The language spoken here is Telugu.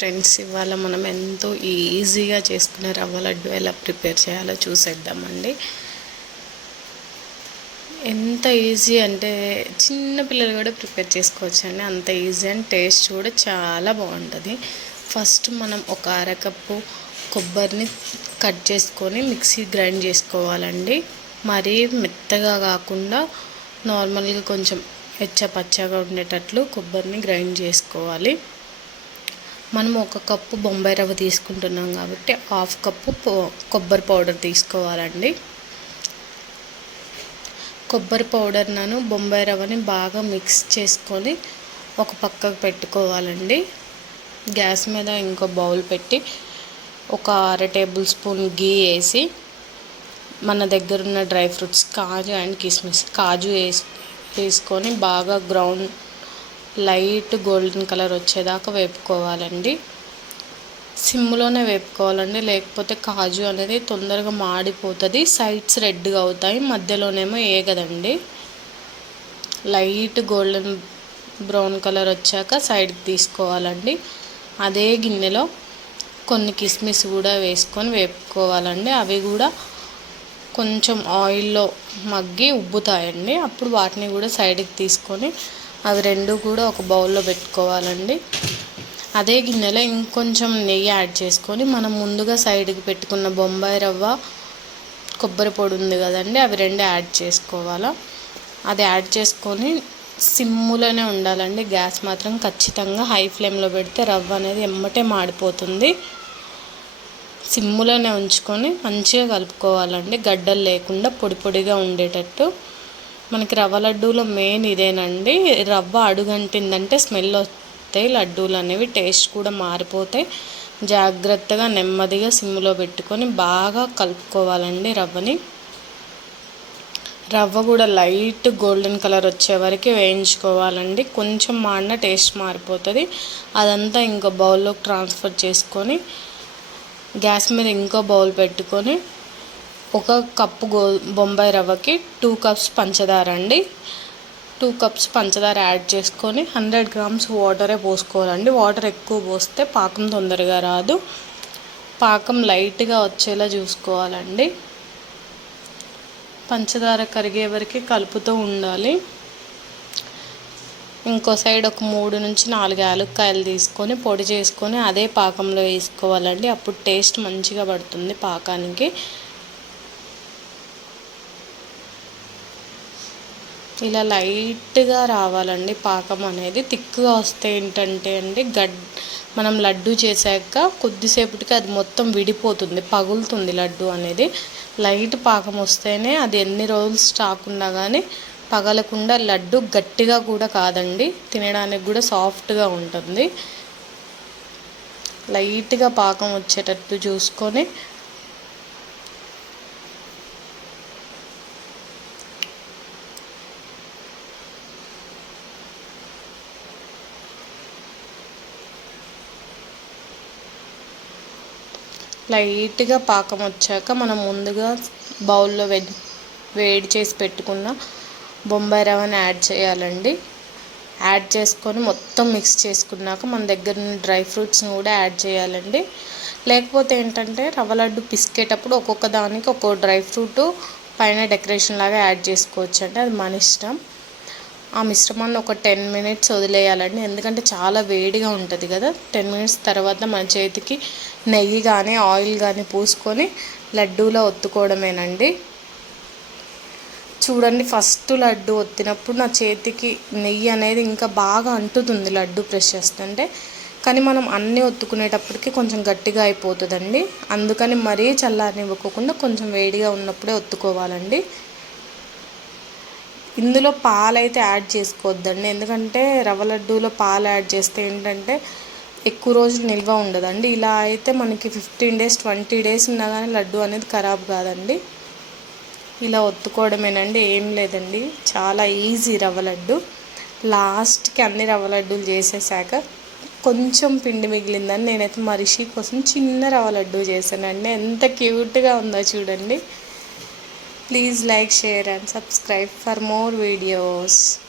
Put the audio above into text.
ఫ్రెండ్స్ ఇవాళ మనం ఎంతో ఈజీగా చేసుకునే రవ్వ లడ్డు ఎలా ప్రిపేర్ చేయాలో చూసేద్దామండి. ఎంత ఈజీ అంటే చిన్న పిల్లలు కూడా ప్రిపేర్ చేసుకోవచ్చు అండి అంత ఈజీ అండ్ టేస్ట్ కూడా చాలా బాగుంటుంది. ఫస్ట్ మనం ఒక అరకప్పు కొబ్బరిని కట్ చేసుకొని మిక్సీ గ్రైండ్ చేసుకోవాలండి. మరీ మెత్తగా కాకుండా నార్మల్గా కొంచెం ఎచ్చ పచ్చగా ఉండేటట్లు కొబ్బరిని గ్రైండ్ చేసుకోవాలి. మనం ఒక కప్పు బొంబాయి రవ్వ తీసుకుంటున్నాం కాబట్టి హాఫ్ కప్పు కొబ్బరి పౌడర్ తీసుకోవాలండి. కొబ్బరి పౌడర్ నన్ను బొంబాయి రవ్వని బాగా మిక్స్ చేసుకొని ఒక పక్కకు పెట్టుకోవాలండి. గ్యాస్ మీద ఇంకో బౌల్ పెట్టి ఒక అర టేబుల్ స్పూన్ గీ వేసి మన దగ్గర ఉన్న డ్రై ఫ్రూట్స్ కాజు అండ్ కిస్మిస్ కాజు వేసి వేసుకొని బాగా గ్రౌండ్ లైట్ గోల్డెన్ కలర్ వచ్చేదాకా వేపుకోవాలండి. సిమ్లోనే వేపుకోవాలండి. లేకపోతే కాజు అనేది తొందరగా మాడిపోతుంది. సైడ్స్ రెడ్గా అవుతాయి. మధ్యలోనేమో ఏగదండి. లైట్ గోల్డెన్ బ్రౌన్ కలర్ వచ్చాక సైడ్కి తీసుకోవాలండి. అదే గిన్నెలో కొన్ని కిస్మిస్ కూడా వేసుకొని వేపుకోవాలండి. అవి కూడా కొంచెం ఆయిల్లో మగ్గి ఉబ్బుతాయండి. అప్పుడు వాటిని కూడా సైడ్కి తీసుకొని అవి రెండు కూడా ఒక బౌల్లో పెట్టుకోవాలండి. అదే గిన్నెలో ఇంకొంచెం నెయ్యి యాడ్ చేసుకొని మనం ముందుగా సైడ్కి పెట్టుకున్న బొంబాయి రవ్వ కొబ్బరి పొడి ఉంది కదండి అవి రెండు యాడ్ చేసుకోవాలా. అది యాడ్ చేసుకొని సిమ్ములోనే ఉండాలండి. గ్యాస్ మాత్రం ఖచ్చితంగా హై ఫ్లేమ్లో పెడితే రవ్వ అనేది ఎమ్మటే మాడిపోతుంది. సిమ్ములోనే ఉంచుకొని మంచిగా కలుపుకోవాలండి. గడ్డలు లేకుండా పొడి పొడిగా ఉండేటట్టు. మనకి రవ్వ లడ్డూలో మెయిన్ ఇదేనండి. రవ్వ అడుగంటిందంటే స్మెల్ వస్తాయి లడ్డూలు అనేవి టేస్ట్ కూడా మారిపోతాయి. జాగ్రత్తగా నెమ్మదిగా సిమ్లో పెట్టుకొని బాగా కలుపుకోవాలండి రవ్వని. రవ్వ కూడా లైట్ గోల్డెన్ కలర్ వచ్చే వరకు వేయించుకోవాలండి. కొంచెం మాడిన టేస్ట్ మారిపోతుంది. అదంతా ఇంకో బౌల్లోకి ట్రాన్స్ఫర్ చేసుకొని గ్యాస్ మీద ఇంకో బౌల్ పెట్టుకొని ఒక కప్పు గో బొంబాయి రవ్వకి టూ కప్స్ పంచదార అండి. టూ కప్స్ పంచదార యాడ్ చేసుకొని హండ్రెడ్ గ్రామ్స్ వాటరే పోసుకోవాలండి. వాటర్ ఎక్కువ పోస్తే పాకం తొందరగా రాదు. పాకం లైట్గా వచ్చేలా చూసుకోవాలండి. పంచదార కరిగే వరకు కలుపుతూ ఉండాలి. ఇంకో సైడ్ ఒక మూడు నుంచి నాలుగు యాలక్కాయలు తీసుకొని పొడి చేసుకొని అదే పాకంలో వేసుకోవాలండి. అప్పుడు టేస్ట్ మంచిగా పడుతుంది పాకానికి. ఇలా లైట్గా రావాలండి పాకం అనేది. థిక్గా వస్తే ఏంటంటే అండి గడ్ మనం లడ్డు చేశాక కొద్దిసేపటికి అది మొత్తం విడిపోతుంది పగులుతుంది లడ్డు అనేది. లైట్ పాకం వస్తేనే అది ఎన్ని రోజులు స్టాక్ ఉన్నా కానీ పగలకుండా లడ్డు గట్టిగా కూడా కాదండి. తినడానికి కూడా సాఫ్ట్గా ఉంటుంది. లైట్గా పాకం వచ్చేటట్టు చూసుకొని లైట్గా పాకం వచ్చాక మనం ముందుగా బౌల్లో వే వేడి చేసి పెట్టుకున్న బొంబాయి రవ్వని యాడ్ చేయాలండి. యాడ్ చేసుకొని మొత్తం మిక్స్ చేసుకున్నాక మన దగ్గర ఉన్న డ్రై ఫ్రూట్స్ని కూడా యాడ్ చేయాలండి. లేకపోతే ఏంటంటే రవ్వ లడ్డు పిసికేటప్పుడు ఒక్కొక్క దానికి ఒక్కొక్క డ్రై ఫ్రూట్ పైన డెకరేషన్ లాగా యాడ్ చేసుకోవచ్చు అంటే అది మన ఇష్టం. ఆ మిశ్రమాన్ని ఒక టెన్ మినిట్స్ వదిలేయాలండి. ఎందుకంటే చాలా వేడిగా ఉంటుంది కదా. టెన్ మినిట్స్ తర్వాత మన చేతికి నెయ్యి కానీ ఆయిల్ కానీ పూసుకొని లడ్డూలో ఒత్తుకోవడమేనండి. చూడండి ఫస్ట్ లడ్డు ఒత్తినప్పుడు నా చేతికి నెయ్యి అనేది ఇంకా బాగా అంటుతుంది లడ్డు ప్రెస్ చేస్తుంటే కానీ మనం అన్నీ ఒత్తుకునేటప్పటికి కొంచెం గట్టిగా అయిపోతుందండి. అందుకని మరీ చల్లారనివ్వకుండా కొంచెం వేడిగా ఉన్నప్పుడే ఒత్తుకోవాలండి. ఇందులో పాలైతే యాడ్ చేసుకోవద్దండి. ఎందుకంటే రవ్వ లడ్డూలో పాలు యాడ్ చేస్తే ఏంటంటే ఎక్కువ రోజులు నిల్వ ఉండదండి. ఇలా అయితే మనకి ఫిఫ్టీన్ డేస్ ట్వంటీ డేస్ ఉన్నా కానీ లడ్డు అనేది ఖరాబ్ కాదండి. ఇలా ఒత్తుకోవడమేనండి. ఏం లేదండి. చాలా ఈజీ రవ్వ లడ్డు. లాస్ట్కి అన్ని రవ్వ లడ్డూలు చేసేసాక కొంచెం పిండి మిగిలిందని నేనైతే మరిషి కోసం చిన్న రవ్వ లడ్డు చేశానండి. ఎంత క్యూట్గా ఉందో చూడండి. Please like, share and subscribe for more videos.